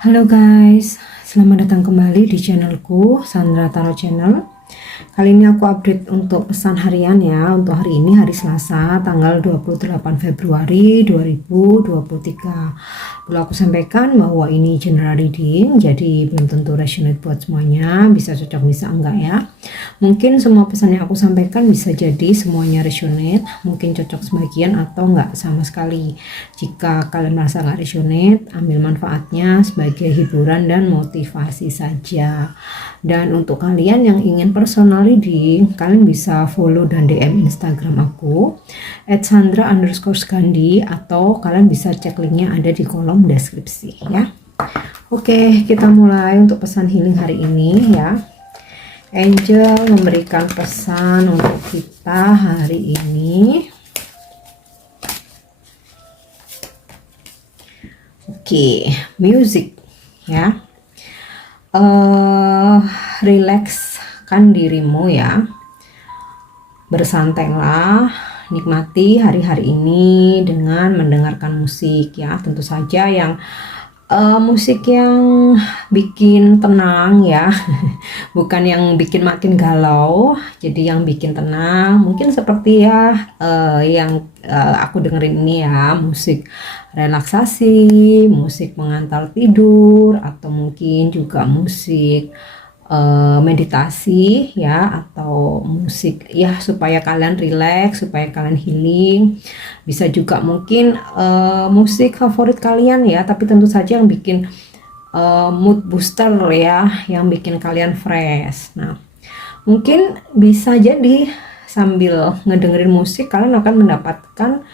Halo guys, selamat datang kembali di channelku Sandra Taro Channel. Kali ini aku update untuk pesan harian ya. Untuk hari ini hari Selasa tanggal 28 Februari 2023. Perlu aku sampaikan bahwa ini general reading, jadi belum tentu resonate buat semuanya, bisa cocok bisa enggak ya. Mungkin semua pesan yang aku sampaikan bisa jadi semuanya resonate, mungkin cocok sebagian atau enggak sama sekali. Jika kalian merasa enggak resonate, ambil manfaatnya sebagai hiburan dan motivasi saja. Dan untuk kalian yang ingin personal reading, kalian bisa follow dan DM Instagram aku @sandra_skandi, atau kalian bisa cek linknya ada di kolom deskripsi ya. Oke, kita mulai untuk pesan healing hari ini ya. Angel memberikan pesan untuk kita hari ini. Oke, music ya. Rilekskan dirimu ya, bersantailah, nikmati hari-hari ini dengan mendengarkan musik ya. Tentu saja yang musik yang bikin tenang ya, bukan yang bikin makin galau, jadi yang bikin tenang. Mungkin seperti ya yang aku dengerin ini ya, musik relaksasi, musik pengantar tidur, atau mungkin juga musik meditasi ya, atau musik ya supaya kalian relax, supaya kalian healing. Bisa juga mungkin musik favorit kalian ya, tapi tentu saja yang bikin mood booster ya, yang bikin kalian fresh. Nah, mungkin bisa jadi sambil ngedengerin musik kalian akan mendapatkan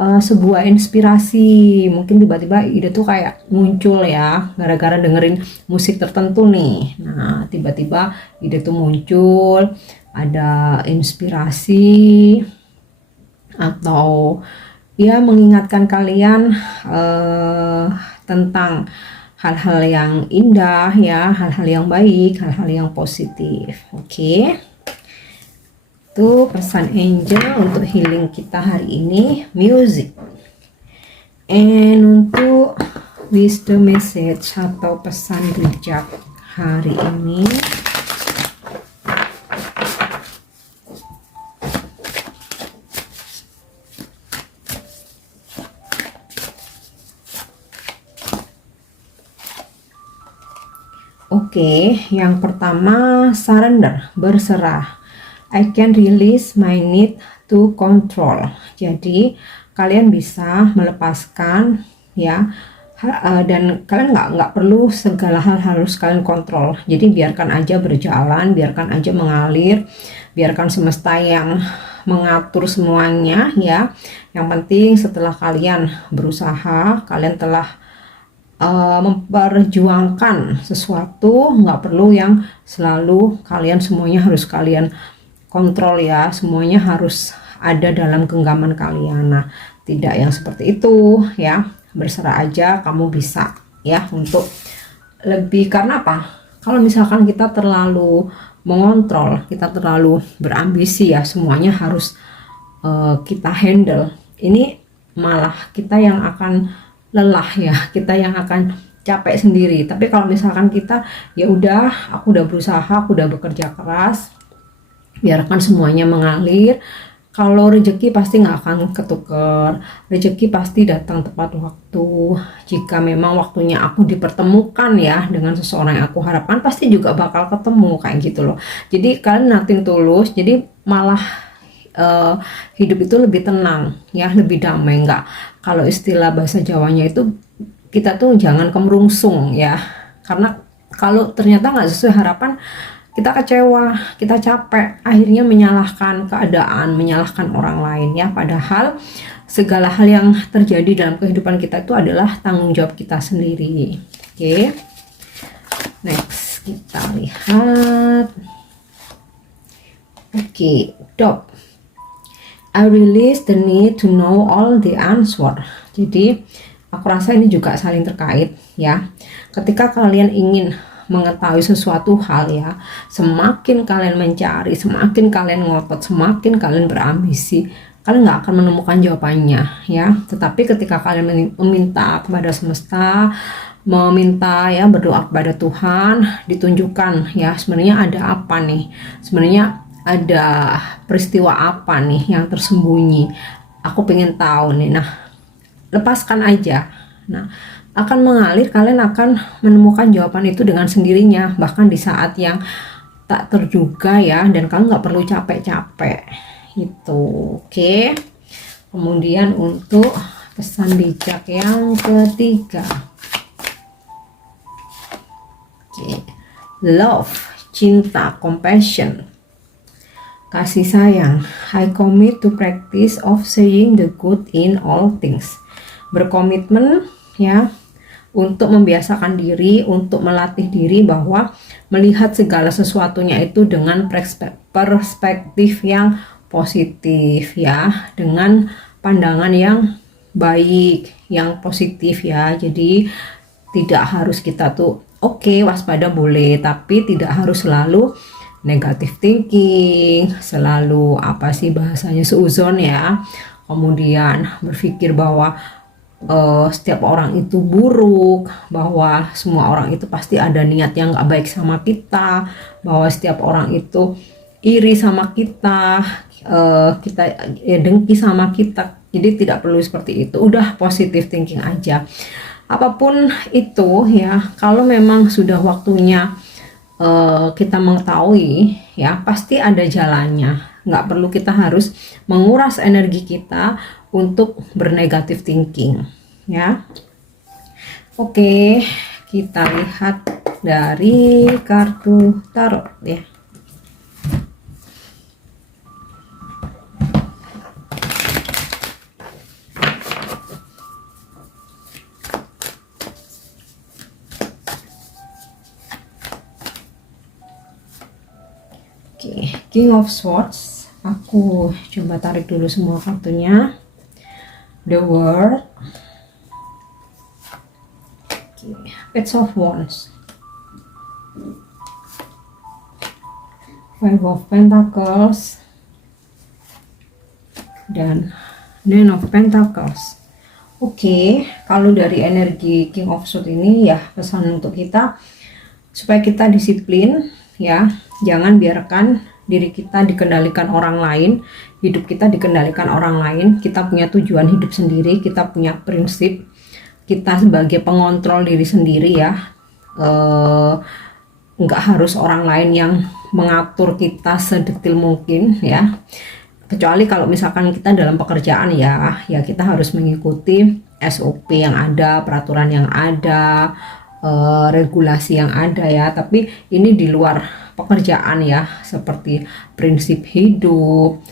sebuah inspirasi. Mungkin tiba-tiba ide tuh kayak muncul ya gara-gara dengerin musik tertentu nih. Nah, tiba-tiba ide tuh muncul, ada inspirasi atau ya mengingatkan kalian tentang hal-hal yang indah ya, hal-hal yang baik, hal-hal yang positif. Oke. Itu pesan angel untuk healing kita hari ini, music. And untuk wisdom message atau pesan bijak hari ini, oke, yang pertama surrender, berserah. I can release my need to control. Jadi kalian bisa melepaskan ya, dan kalian nggak perlu segala hal harus kalian kontrol. Jadi biarkan aja berjalan, biarkan aja mengalir, biarkan semesta yang mengatur semuanya ya. Yang penting setelah kalian berusaha, kalian telah memperjuangkan sesuatu, nggak perlu yang selalu kalian semuanya harus kalian kontrol ya, semuanya harus ada dalam genggaman kalian. Nah, tidak yang seperti itu ya, berserah aja, kamu bisa ya untuk lebih. Karena apa? Kalau misalkan kita terlalu mengontrol, kita terlalu berambisi ya, semuanya harus kita handle, ini malah kita yang akan lelah ya, kita yang akan capek sendiri. Tapi kalau misalkan kita ya udah, aku udah berusaha, aku udah bekerja keras, biarkan semuanya mengalir. Kalau rezeki pasti nggak akan ketuker, rezeki pasti datang tepat waktu. Jika memang waktunya aku dipertemukan ya dengan seseorang yang aku harapkan, pasti juga bakal ketemu, kayak gitu loh. Jadi kalian nothing tulus, jadi malah hidup itu lebih tenang ya, lebih damai. Nggak, kalau istilah bahasa Jawanya itu, kita tuh jangan kemerungsung ya, karena kalau ternyata nggak sesuai harapan, kita kecewa, kita capek, akhirnya menyalahkan keadaan, menyalahkan orang lain ya. Padahal segala hal yang terjadi dalam kehidupan kita itu adalah tanggung jawab kita sendiri. Oke. Next, kita lihat. Oke, dog. I release the need to know all the answer. Jadi, aku rasa ini juga saling terkait ya. Ketika kalian ingin mengetahui sesuatu hal ya, semakin kalian mencari, semakin kalian ngotot, semakin kalian berambisi, kalian nggak akan menemukan jawabannya ya. Tetapi ketika kalian meminta kepada semesta, meminta ya, berdoa kepada Tuhan, ditunjukkan ya sebenarnya ada apa nih, sebenarnya ada peristiwa apa nih yang tersembunyi, aku pengen tahu nih. Nah, lepaskan aja. Nah, akan mengalir, kalian akan menemukan jawaban itu dengan sendirinya, bahkan di saat yang tak terduga ya, dan kalian nggak perlu capek-capek itu. Oke. Kemudian untuk pesan bijak yang ketiga, love, cinta, compassion, kasih sayang. I commit to practice of seeing the good in all things. Berkomitmen ya untuk membiasakan diri, untuk melatih diri bahwa melihat segala sesuatunya itu dengan perspektif yang positif ya, dengan pandangan yang baik, yang positif ya. Jadi tidak harus kita tuh oke, waspada boleh, tapi tidak harus selalu negative thinking, selalu apa sih bahasanya, seuzon ya. Kemudian berpikir bahwa setiap orang itu buruk, bahwa semua orang itu pasti ada niat yang gak baik sama kita, bahwa setiap orang itu iri sama kita, kita ya, dengki sama kita. Jadi tidak perlu seperti itu, udah positive thinking aja. Apapun itu ya, kalau memang sudah waktunya kita mengetahui ya, pasti ada jalannya. Nggak perlu kita harus menguras energi kita untuk bernegatif thinking ya. Oke, kita lihat dari kartu tarot ya. King of Swords, aku coba tarik dulu semua kartunya. The World, Page of Wands, Five of Pentacles, dan Nine of Pentacles. Oke, kalau dari energi King of Swords ini ya, pesan untuk kita supaya kita disiplin ya, jangan biarkan diri kita dikendalikan orang lain, hidup kita dikendalikan orang lain. Kita punya tujuan hidup sendiri, kita punya prinsip, kita sebagai pengontrol diri sendiri ya. Nggak harus orang lain yang mengatur kita sedetil mungkin ya. Kecuali kalau misalkan kita dalam pekerjaan ya kita harus mengikuti SOP yang ada, peraturan yang ada, regulasi yang ada ya. Tapi ini di luar pekerjaan ya, seperti prinsip hidup,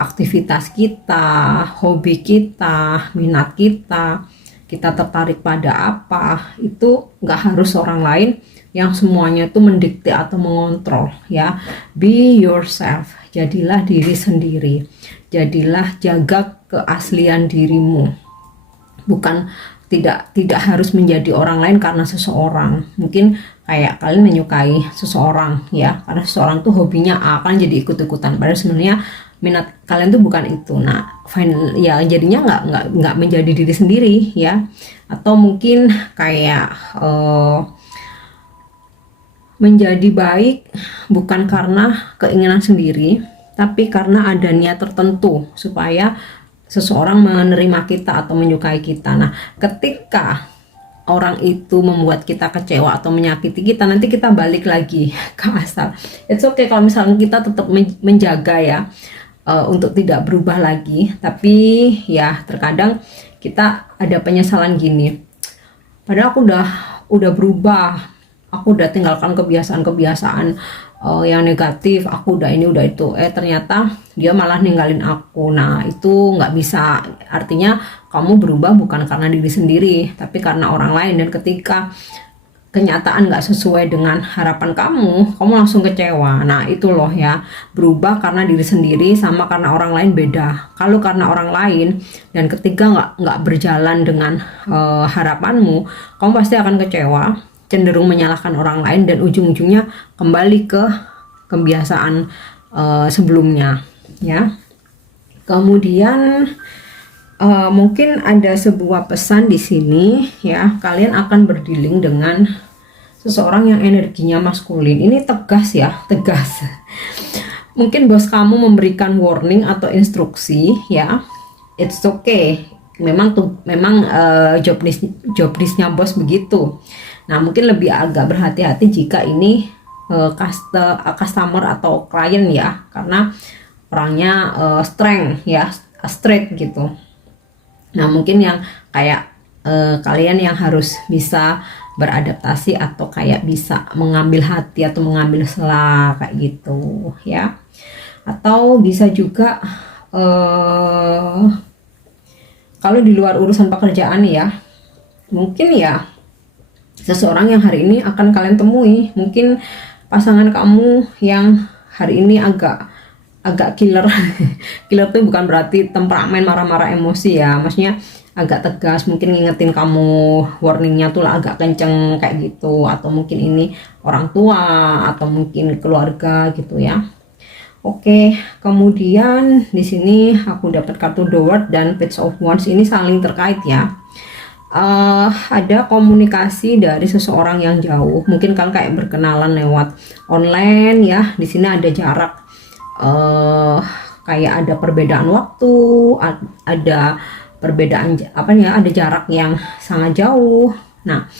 aktivitas kita, hobi kita, minat kita, kita tertarik pada apa, itu nggak harus orang lain yang semuanya itu mendikte atau mengontrol ya. Be yourself, jadilah diri sendiri, jadilah, jaga keaslian dirimu, bukan tidak harus menjadi orang lain karena seseorang. Mungkin kayak kalian menyukai seseorang ya, karena seseorang tuh hobinya A, kan jadi ikut-ikutan, padahal sebenarnya minat kalian tuh bukan itu. Nah, final ya jadinya nggak menjadi diri sendiri ya. Atau mungkin kayak menjadi baik bukan karena keinginan sendiri, tapi karena ada niat tertentu supaya seseorang menerima kita atau menyukai kita. Nah, ketika orang itu membuat kita kecewa atau menyakiti kita, nanti kita balik lagi ke asal. It's okay kalau misalnya kita tetap menjaga ya, untuk tidak berubah lagi. Tapi ya terkadang kita ada penyesalan gini, padahal aku udah berubah, aku udah tinggalkan kebiasaan-kebiasaan yang negatif, aku udah ini udah itu, ternyata dia malah ninggalin aku. Nah, itu nggak bisa. Artinya kamu berubah bukan karena diri sendiri, tapi karena orang lain. Dan ketika kenyataan nggak sesuai dengan harapan kamu langsung kecewa. Nah, itu loh ya, berubah karena diri sendiri sama karena orang lain beda. Kalau karena orang lain dan ketika nggak berjalan dengan harapanmu, kamu pasti akan kecewa, cenderung menyalahkan orang lain, dan ujung-ujungnya kembali ke kebiasaan sebelumnya ya. Kemudian Mungkin ada sebuah pesan di sini ya, kalian akan berdealing dengan seseorang yang energinya maskulin. Ini tegas ya, tegas. Mungkin bos kamu memberikan warning atau instruksi ya, it's okay. Memang job listnya bos begitu. Nah, mungkin lebih agak berhati-hati jika ini customer atau klien ya, karena orangnya strength ya, straight gitu. Nah, mungkin yang kayak kalian yang harus bisa beradaptasi atau kayak bisa mengambil hati atau mengambil celah kayak gitu ya. Atau bisa juga kalau di luar urusan pekerjaan ya, mungkin ya seseorang yang hari ini akan kalian temui, mungkin pasangan kamu yang hari ini agak killer. Killer tuh bukan berarti temperamen, marah-marah, emosi ya, maksudnya agak tegas, mungkin ngingetin kamu, warningnya tuh lah agak kenceng kayak gitu, atau mungkin ini orang tua atau mungkin keluarga gitu ya. Oke, kemudian di sini aku dapat kartu The World dan Page of Wands, ini saling terkait ya. Ada komunikasi dari seseorang yang jauh, mungkin kan kayak berkenalan lewat online ya. Di sini ada jarak, kayak ada perbedaan waktu, ada perbedaan apa ya, ada jarak yang sangat jauh. Nah,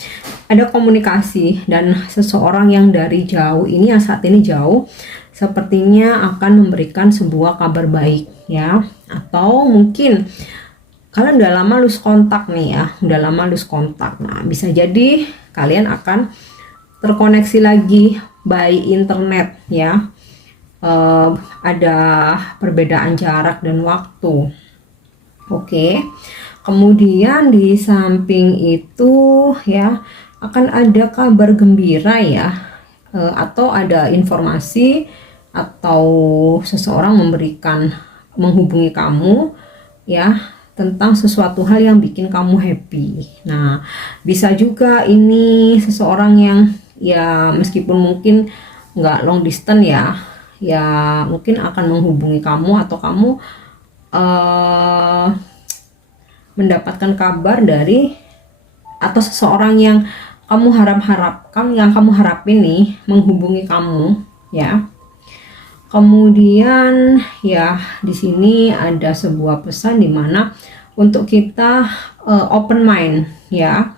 ada komunikasi dan seseorang yang dari jauh ini, yang saat ini jauh, sepertinya akan memberikan sebuah kabar baik ya. Atau mungkin kalian udah lama lose kontak nih ya, udah lama lose kontak. Nah, bisa jadi kalian akan terkoneksi lagi by internet ya. Ada perbedaan jarak dan waktu. Oke. Kemudian di samping itu ya, akan ada kabar gembira ya, atau ada informasi atau seseorang menghubungi kamu ya, tentang sesuatu hal yang bikin kamu happy. Nah, bisa juga ini seseorang yang ya meskipun mungkin nggak long distance ya mungkin akan menghubungi kamu, atau kamu mendapatkan kabar dari atau seseorang yang kamu harapin nih menghubungi kamu ya. Kemudian ya di sini ada sebuah pesan di mana untuk kita open mind ya.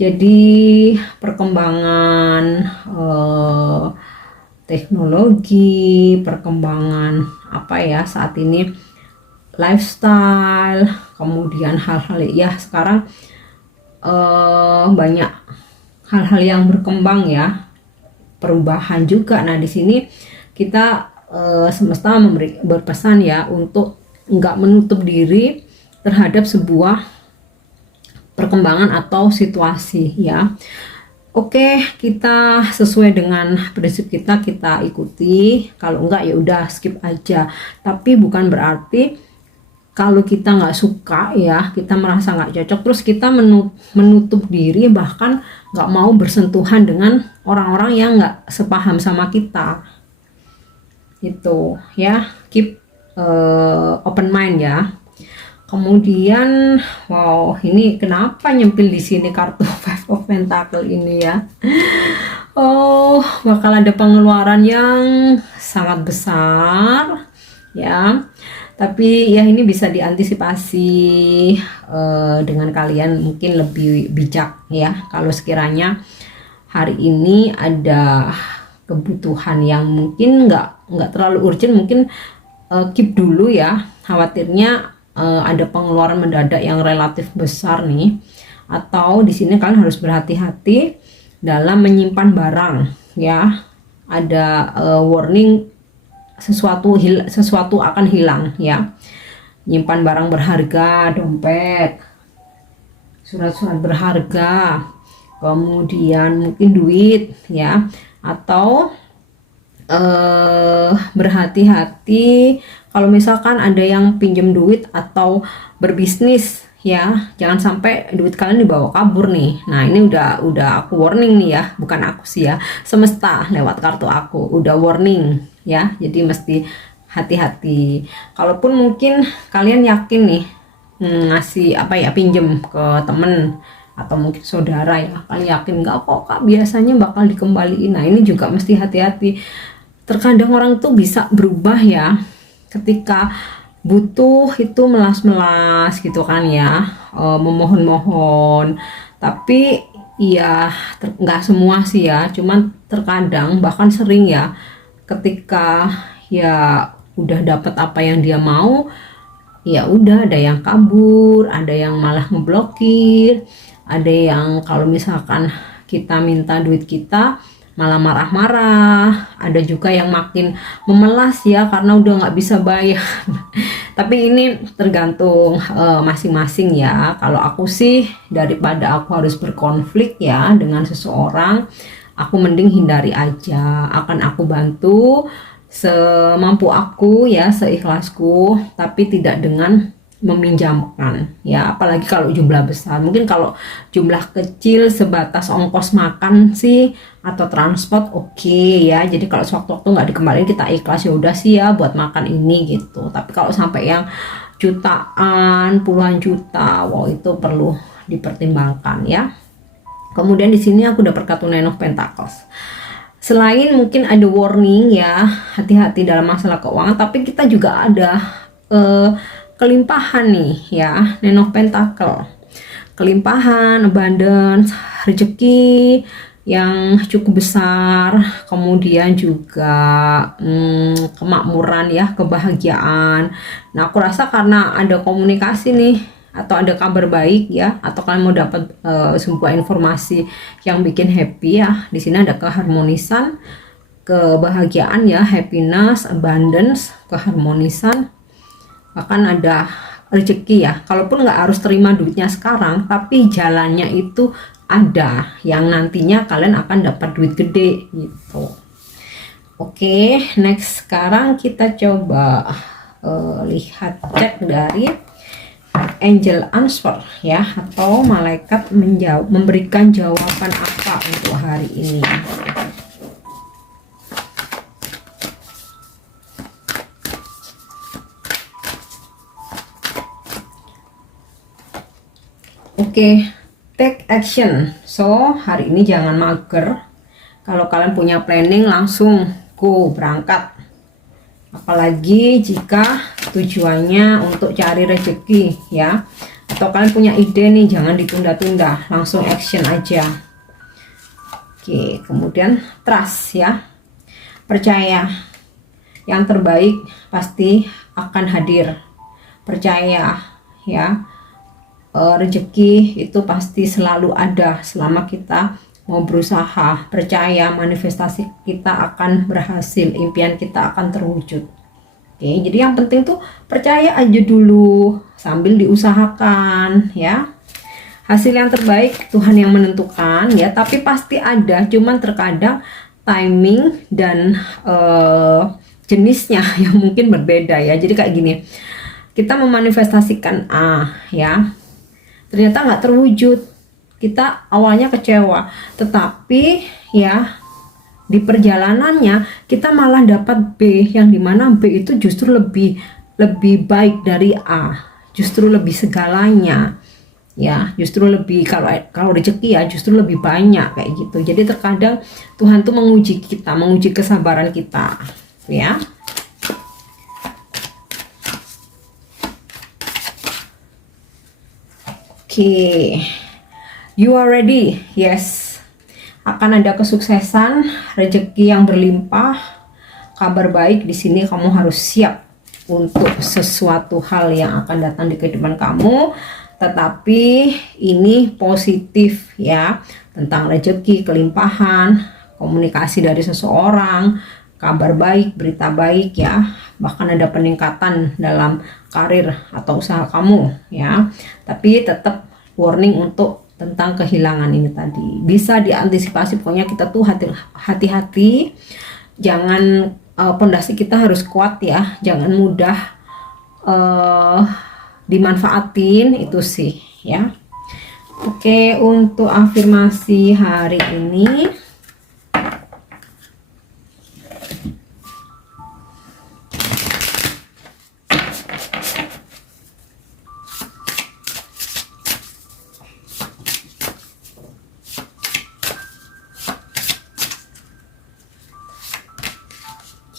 Jadi perkembangan teknologi, perkembangan apa ya saat ini, lifestyle, kemudian hal-hal ya sekarang banyak hal-hal yang berkembang ya, perubahan juga. Nah, di sini kita semesta berpesan ya untuk nggak menutup diri terhadap sebuah perkembangan atau situasi ya. Oke, kita sesuai dengan prinsip kita ikuti. Kalau enggak ya udah skip aja. Tapi bukan berarti kalau kita nggak suka ya, kita merasa nggak cocok, terus kita menutup diri, bahkan nggak mau bersentuhan dengan orang-orang yang nggak sepaham sama kita. Itu ya, keep open mind ya. Kemudian wow, ini kenapa nyempil di sini kartu Five of Pentacle ini ya. Oh, bakal ada pengeluaran yang sangat besar ya. Tapi ya ini bisa diantisipasi dengan kalian mungkin lebih bijak ya. Kalau sekiranya hari ini ada kebutuhan yang mungkin nggak terlalu urgent, mungkin keep dulu ya. Khawatirnya ada pengeluaran mendadak yang relatif besar nih. Atau di sini kalian harus berhati-hati dalam menyimpan barang ya. Ada warning sesuatu akan hilang ya. Nyimpan barang berharga, dompet, surat-surat berharga, kemudian mungkin duit ya. Atau berhati-hati kalau misalkan ada yang pinjam duit atau berbisnis ya, jangan sampai duit kalian dibawa kabur nih. Nah, ini udah aku warning nih ya, bukan aku sih ya, semesta lewat kartu aku udah warning ya. Jadi mesti hati-hati. Kalaupun mungkin kalian yakin nih ngasih apa ya, pinjem ke temen atau mungkin saudara ya, kalian yakin nggak kok Kak biasanya bakal dikembaliin. Nah ini juga mesti hati-hati. Terkadang orang tuh bisa berubah ya, ketika butuh itu melas-melas gitu kan ya, memohon-mohon. Tapi ya nggak semua sih ya, cuman terkadang bahkan sering ya, ketika ya udah dapat apa yang dia mau, ya udah ada yang kabur, ada yang malah ngeblokir, ada yang kalau misalkan kita minta duit kita malah marah-marah, ada juga yang makin memelas ya karena udah nggak bisa bayar. Tapi ini tergantung masing-masing ya. Kalau aku sih, daripada aku harus berkonflik ya dengan seseorang, aku mending hindari aja. Akan aku bantu semampu aku ya, seikhlasku, tapi tidak dengan meminjamkan ya, apalagi kalau jumlah besar. Mungkin kalau jumlah kecil sebatas ongkos makan sih atau transport oke ya, jadi kalau sewaktu-waktu nggak dikembaliin kita ikhlas, ya udah sih ya buat makan ini gitu. Tapi kalau sampai yang jutaan, puluhan juta, wow itu perlu dipertimbangkan ya. Kemudian di sini aku dapat kartu Nine of Pentacles. Selain mungkin ada warning ya, hati-hati dalam masalah keuangan, tapi kita juga ada kelimpahan nih ya, Nine of Pentacle. Kelimpahan, abundance, rezeki yang cukup besar, kemudian juga kemakmuran ya, kebahagiaan. Nah aku rasa karena ada komunikasi nih, atau ada kabar baik ya, atau kalian mau dapat sebuah informasi yang bikin happy ya. Di sini ada keharmonisan, kebahagiaan ya, happiness, abundance, keharmonisan, bahkan ada rezeki ya. Kalaupun nggak harus terima duitnya sekarang, tapi jalannya itu ada yang nantinya kalian akan dapat duit gede gitu. Oke, next sekarang kita coba lihat cek dari angel answer ya, atau malaikat memberikan jawaban apa untuk hari ini. Oke, take action. So hari ini jangan mager. Kalau kalian punya planning, langsung go, berangkat. Apalagi jika tujuannya untuk cari rezeki ya, atau kalian punya ide nih, jangan ditunda-tunda, langsung action aja. Oke, kemudian trust ya, percaya yang terbaik pasti akan hadir. Percaya ya, rezeki itu pasti selalu ada selama kita mau berusaha. Percaya manifestasi kita akan berhasil, impian kita akan terwujud. Oke, jadi yang penting tuh percaya aja dulu sambil diusahakan ya. Hasil yang terbaik Tuhan yang menentukan ya, tapi pasti ada, cuman terkadang timing dan jenisnya yang mungkin berbeda ya. Jadi kayak gini, kita memanifestasikan A ya, ternyata nggak terwujud, kita awalnya kecewa, tetapi ya di perjalanannya kita malah dapat B, yang dimana B itu justru lebih baik dari A, justru lebih segalanya ya, justru lebih, kalau rezeki ya justru lebih banyak kayak gitu. Jadi terkadang Tuhan tuh menguji kita, menguji kesabaran kita ya. Oke, you are ready. Yes, akan ada kesuksesan, rezeki yang berlimpah, kabar baik. Di sini kamu harus siap untuk sesuatu hal yang akan datang di kehidupan kamu. Tetapi ini positif ya, tentang rezeki, kelimpahan, komunikasi dari seseorang, kabar baik, berita baik ya. Bahkan ada peningkatan dalam karir atau usaha kamu ya. Tapi tetap warning untuk tentang kehilangan ini tadi. Bisa diantisipasi, pokoknya kita tuh hati-hati. Jangan, pondasi kita harus kuat ya. Jangan mudah dimanfaatin, itu sih ya. Oke, untuk afirmasi hari ini,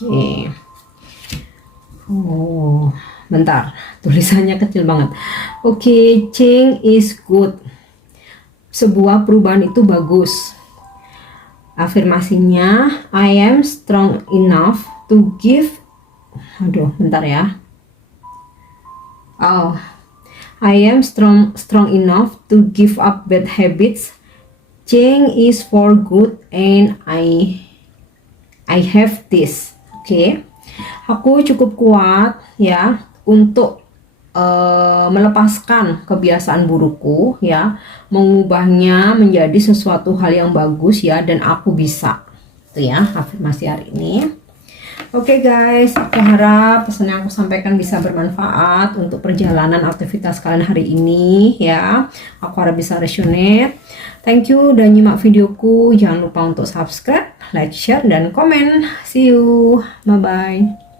Oke. Oh, bentar, tulisannya kecil banget. Oke, change is good. Sebuah perubahan itu bagus. Afirmasinya, I am strong enough to give. Aduh, bentar ya. Oh, I am strong enough to give up bad habits. Change is for good and I have this. Oke. Aku cukup kuat ya untuk melepaskan kebiasaan burukku ya, mengubahnya menjadi sesuatu hal yang bagus ya, dan aku bisa. Itu ya afirmasi hari ini. Oke guys, aku harap pesan yang aku sampaikan bisa bermanfaat untuk perjalanan aktivitas kalian hari ini ya. Aku harap bisa resonate. Thank you udah nyimak videoku. Jangan lupa untuk subscribe, like, share, dan komen. See you. Bye-bye.